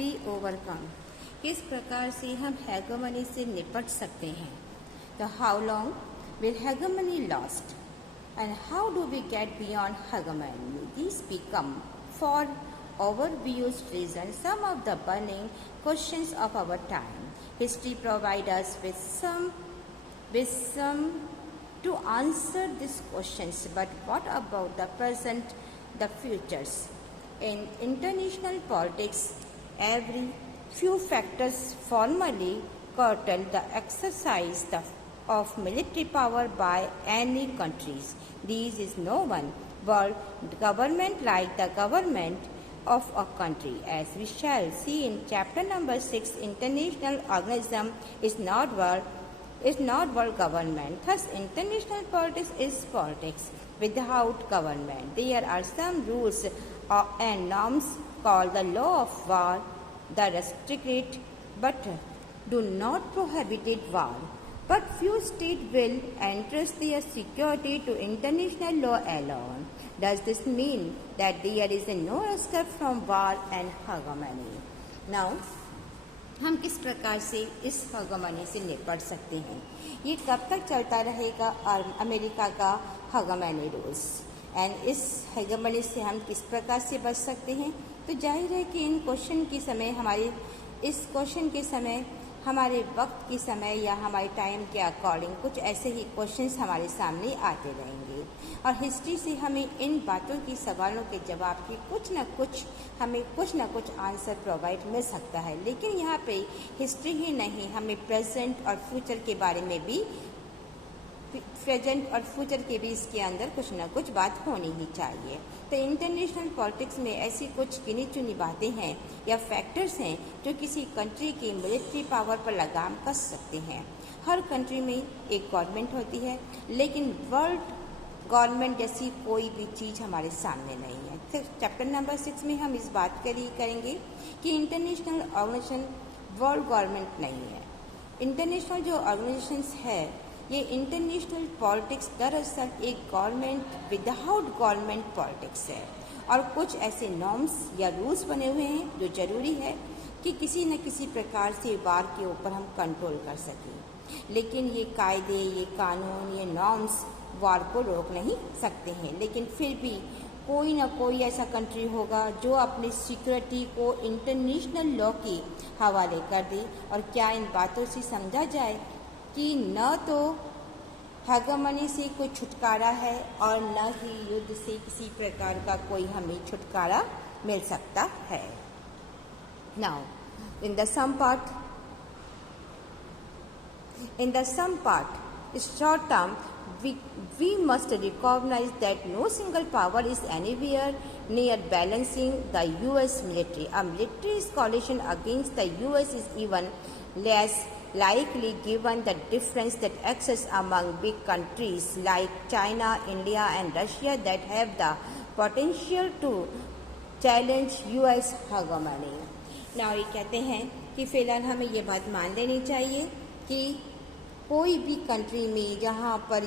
be overcome? किस प्रकार से हम hegemony से निपट सकते हैं? तो how long will hegemony last? And how do we get beyond hegemony? These become, for overviews reason, some of the burning questions of our time. History provides us with some to answer these questions, but what about the present, the futures? In international politics, every few factors formally curtail the exercise of military power by any countries. This is no one world government like the government of a country. As we shall see in chapter number 6, international organism is not world government. Thus, international politics is politics without government. There are some rules and norms called the law of war that restrict but do not prohibit war. But few states will entrust their security to international law alone. Does this mean that there is no escape from war and hegemony? Now, हम किस प्रकार से इस हेगेमनी से निपट सकते हैं? ये कब तक चलता रहेगा अमेरिका का हेगेमनी रूल्स एंड इस हेगेमनी से हम किस प्रकार से बच सकते हैं? तो जाहिर है कि इन क्वेश्चन के समय हमारे वक्त के समय या हमारे टाइम के अकॉर्डिंग कुछ ऐसे ही क्वेश्चंस हमारे सामने आते रहेंगे और हिस्ट्री से हमें इन बातों की सवालों के जवाब की कुछ ना कुछ आंसर प्रोवाइड मिल सकता है। लेकिन यहाँ पे हिस्ट्री ही नहीं, हमें प्रेजेंट और फ्यूचर के भी इसके अंदर कुछ ना कुछ बात होनी ही चाहिए। तो इंटरनेशनल पॉलिटिक्स में ऐसी कुछ गिनी चुनी बातें हैं या फैक्टर्स हैं जो किसी कंट्री की मिलिट्री पावर पर लगाम कस सकते हैं। हर कंट्री में एक गवर्नमेंट होती है, लेकिन वर्ल्ड गवर्नमेंट जैसी कोई भी चीज़ हमारे सामने नहीं है। तो चैप्टर नंबर 6 में हम इस बात करेंगे कि इंटरनेशनल ऑर्गेनाइजेशन वर्ल्ड गवर्नमेंट नहीं है। इंटरनेशनल जो ऑर्गेनाइजेशंस है, ये इंटरनेशनल पॉलिटिक्स दरअसल एक गवर्नमेंट विदाउट गवर्नमेंट पॉलिटिक्स है और कुछ ऐसे नॉर्म्स या रूल्स बने हुए हैं जो जरूरी है कि किसी न किसी प्रकार से वार के ऊपर हम कंट्रोल कर सकें। लेकिन ये कायदे, ये कानून, ये नॉर्म्स वार को रोक नहीं सकते हैं। लेकिन फिर भी कोई ना कोई ऐसा कंट्री होगा जो अपनी सिक्योरिटी को इंटरनेशनल लॉ के हवाले कर दे। और क्या इन बातों से समझा जाए कि न तो हेगेमनी से कोई छुटकारा है और न ही युद्ध से किसी प्रकार का कोई हमें छुटकारा मिल सकता है। Now in the sum part short term we must recognize that no single power is anywhere near balancing the US military. A military coalition against the US is even less likely given the difference that exists among big countries like China, India and Russia that have the potential to challenge US hegemony. Now ये कहते हैं कि फिलहाल हमें ये बात मान लेनी चाहिए कि कोई भी कंट्री में जहाँ पर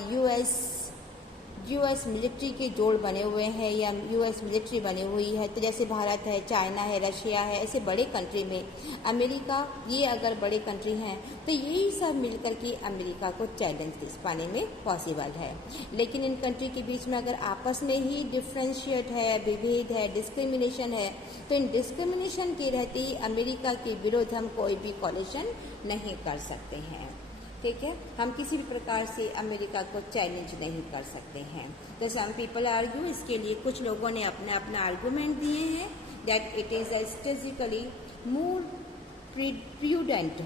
यूएस मिलिट्री के जोड़ बने हुए हैं या यूएस मिलिट्री बनी हुई है, तो जैसे भारत है, चाइना है, रशिया है, ऐसे बड़े कंट्री में अमेरिका, ये अगर बड़े कंट्री हैं तो यही सब मिलकर के अमेरिका को चैलेंज दे पाने में पॉसिबल है। लेकिन इन कंट्री के बीच में अगर आपस में ही डिफ्रेंशिएट है, विभेद है, डिस्क्रिमिनेशन है, तो इन डिस्क्रिमिनेशन के रहते ही अमेरिका के विरुद्ध हम कोई भी कोलिशन नहीं कर सकते हैं। ठीक है, हम किसी भी प्रकार से अमेरिका को चैलेंज नहीं कर सकते हैं। तो सम पीपल आर्ग्यू, इसके लिए कुछ लोगों ने अपना आर्गूमेंट दिए हैं that it is strategically more prudent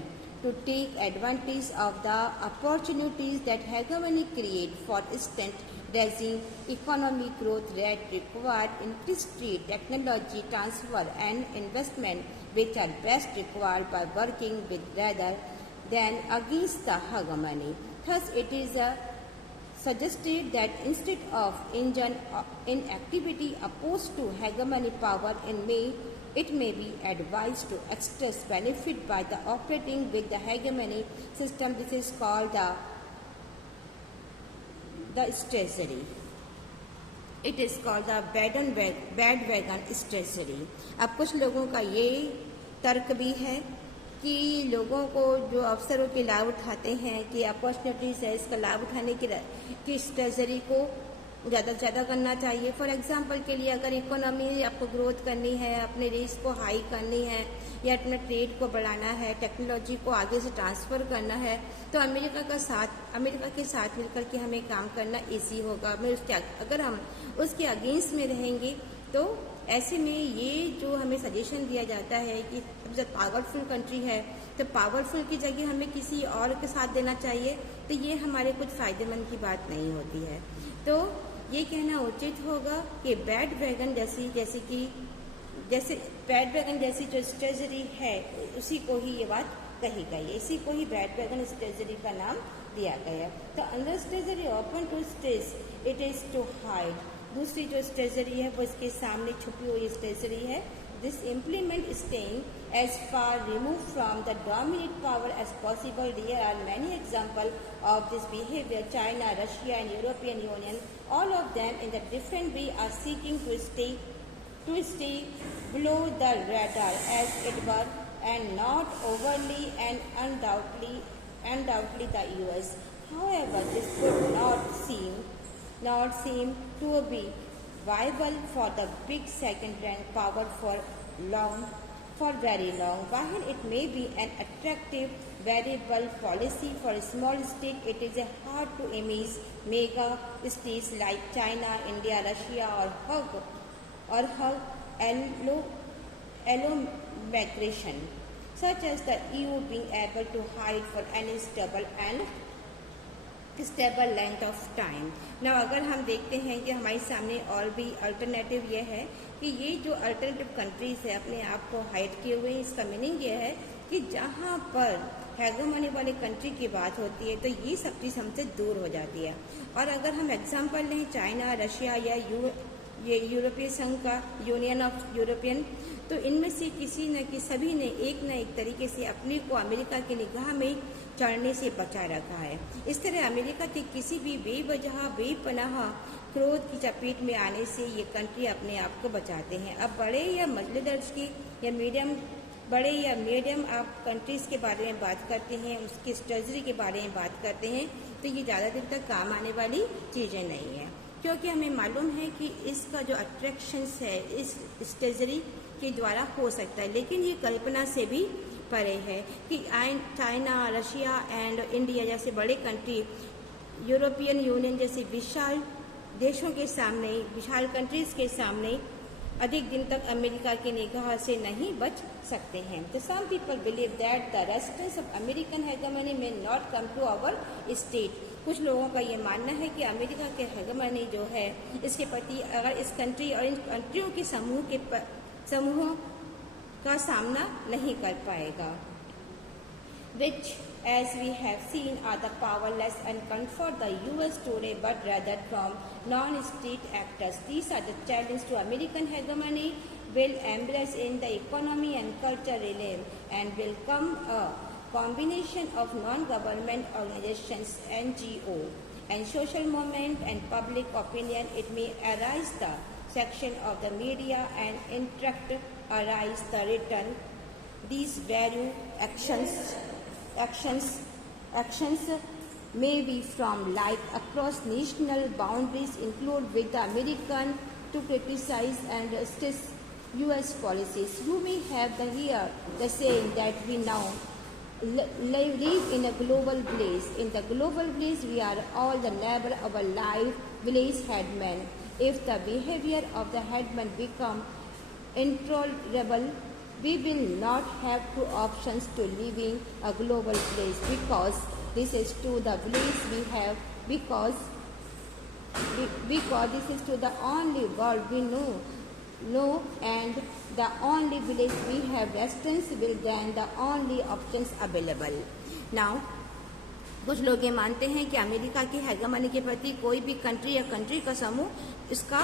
to take advantage of the opportunities that hegemony create. For instance, raising economic growth rate required increased trade, technology transfer and investment, which are best required by working with rather than against the hegemony. Thus, it is suggested that instead of inactivity opposed to hegemony power it may be advised to express benefit by the operating with the hegemony system. This is called the strategy. It is called the bandwagon strategy. अब कुछ लोगों का ये तर्क भी है कि लोगों को जो अवसरों के लाभ उठाते हैं कि अपॉर्चुनिटीज़ है, इसका लाभ उठाने की ट्रेजरी को ज़्यादा से ज़्यादा करना चाहिए। फॉर एग्जांपल के लिए अगर इकोनॉमी आपको ग्रोथ करनी है, अपने रेस को हाई करनी है या अपने ट्रेड को बढ़ाना है, टेक्नोलॉजी को आगे से ट्रांसफ़र करना है, तो अमेरिका के साथ मिलकर के हमें काम करना ईजी होगा। अगर हम उसके अगेंस्ट में रहेंगे तो ऐसे में ये जो हमें सजेशन दिया जाता है कि सबसे पावरफुल कंट्री है तो पावरफुल की जगह हमें किसी और के साथ देना चाहिए, तो ये हमारे कुछ फ़ायदेमंद की बात नहीं होती है। तो ये कहना उचित होगा कि बैड ड्रैगन जैसे बैड ड्रैगन जैसी जो ट्रेजरी है उसी को ही ये बात कही गई है, इसी को ही बैड ड्रैगन ट्रेजरी का नाम दिया गया है। तो अंदर treasury open to stage it is to hide, दूसरी जो ट्रेजरी है वो इसके सामने छुपी हुई ट्रेजरी है। This implement staying as far remove from the dominate power as possible. There are many example of this behavior. China, Russia and European Union, all of them in the different way are seeking to stay below the radar as it were, and not overly and undoubtedly the US. However, this would not seem to be viable for the big second-rank power for very long. While it may be an attractive variable policy for a small state, it is hard to imagine mega states like China, India, Russia or her agglomeration, such as the EU, being able to hide for any stable length of time. Now अगर हम देखते हैं कि हमारे सामने और भी alternative ये है कि ये जो अल्टरनेटिव कंट्रीज है अपने आप को हाइड किए हुए, इसका मीनिंग ये है कि जहाँ पर हेगेमनी वाले कंट्री की बात होती है तो ये सब चीज़ हमसे दूर हो जाती है। और अगर हम एग्जांपल लें चाइना, रशिया या ये यूरोपीय संघ का यूनियन ऑफ यूरोपियन, तो इनमें से सभी ने एक न एक तरीके से अपने को अमेरिका की निगाह में चढ़ने से बचा रखा है। इस तरह अमेरिका के किसी भी बेपनाह क्रोध की चपेट में आने से ये कंट्री अपने आप को बचाते हैं। अब बड़े या मजले दर्ज की या मीडियम आप कंट्रीज़ के बारे में बात करते हैं, उसकी ट्रेजरी के बारे में बात करते हैं, तो ये ज़्यादा दिन तक काम आने वाली चीज़ें नहीं हैं, क्योंकि हमें मालूम है कि इसका जो अट्रैक्शंस है इस ट्रेजरी के द्वारा हो सकता है, लेकिन ये कल्पना से भी परे है कि चाइना, रशिया एंड इंडिया जैसे बड़े कंट्री, यूरोपियन यूनियन जैसे विशाल देशों के सामने, विशाल कंट्रीज़ के सामने अधिक दिन तक अमेरिका की निगाह से नहीं बच सकते हैं। तो some people believe that the resistance of American hegemony may not come to our state. कुछ लोगों का ये मानना है कि अमेरिका के हेगेमनी जो है इसके प्रति अगर इस कंट्री और इन कंट्रियों के समूहों का सामना नहीं कर पाएगा, which as we have seen are the powerless and confront the US today, but rather from non-state actors. These are the challenges to American hegemony will embrace in the economy and culture realm, and will come a combination of non-government organizations, NGO, and social movement and public opinion. It may arise the section of the media and interact arise the return. These various actions may be from like across national boundaries, include with the American to criticize and assist US policies. You may have hear the saying that we now live in a global village. In the global village, we are all the neighbor of a live village headman. If the behavior of the headman become intolerable, we will not have two options to living a global village, because this is to the village we have, because this is to the only world we know, and the only village we have responsible than the only options available. Now, कुछ लोग ये मानते हैं कि America की हेगेमनी के प्रति कोई भी कंट्री या कंट्री का समूह इसका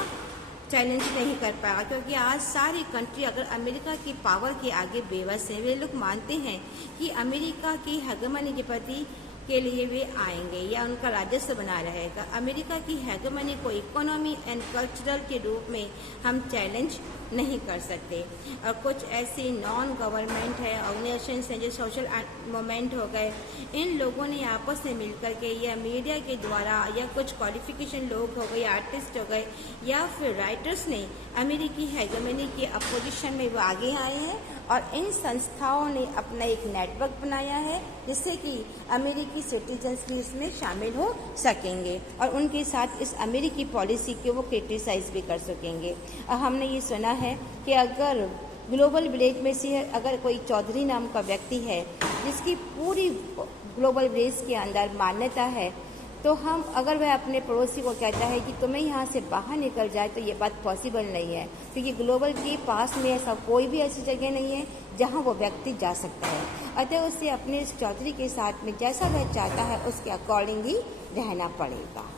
चैलेंज नहीं कर पाएगा, क्योंकि आज सारी कंट्री अगर अमेरिका की पावर के आगे बेबस है। वे लोग मानते हैं कि अमेरिका की हेगेमनी के प्रति के लिए वे आएंगे या उनका राजस्व बना रहेगा। अमेरिका की हेगेमनी को इकोनॉमी एंड कल्चरल के रूप में हम चैलेंज नहीं कर सकते। और कुछ ऐसी नॉन गवर्नमेंट है ऑर्गेनाइजेशंस हैं, जो सोशल मूवमेंट हो गए, इन लोगों ने आपस में मिलकर के या मीडिया के द्वारा या कुछ क्वालिफिकेशन लोग हो गए, आर्टिस्ट हो गए या फिर राइटर्स ने अमेरिकी हेगेमनी के अपोजिशन में वो आगे आए हैं और इन संस्थाओं ने अपना एक नेटवर्क बनाया है जिससे कि अमेरिकी सिटीजन्स भी इसमें शामिल हो सकेंगे और उनके साथ इस अमेरिकी पॉलिसी के वो क्रिटिसाइज भी कर सकेंगे। और हमने ये सुना है कि अगर ग्लोबल विलेज में से अगर कोई चौधरी नाम का व्यक्ति है जिसकी पूरी ग्लोबल विलेज के अंदर मान्यता है, तो हम अगर वह अपने पड़ोसी को कहता है कि तुम्हें यहाँ से बाहर निकल जाए, तो ये बात पॉसिबल नहीं है, क्योंकि ग्लोबल के पास में ऐसा कोई भी ऐसी जगह नहीं है जहाँ वो व्यक्ति जा सकता है। अतः उसे अपने इस चौधरी के साथ में जैसा वह चाहता है उसके अकॉर्डिंग ही रहना पड़ेगा।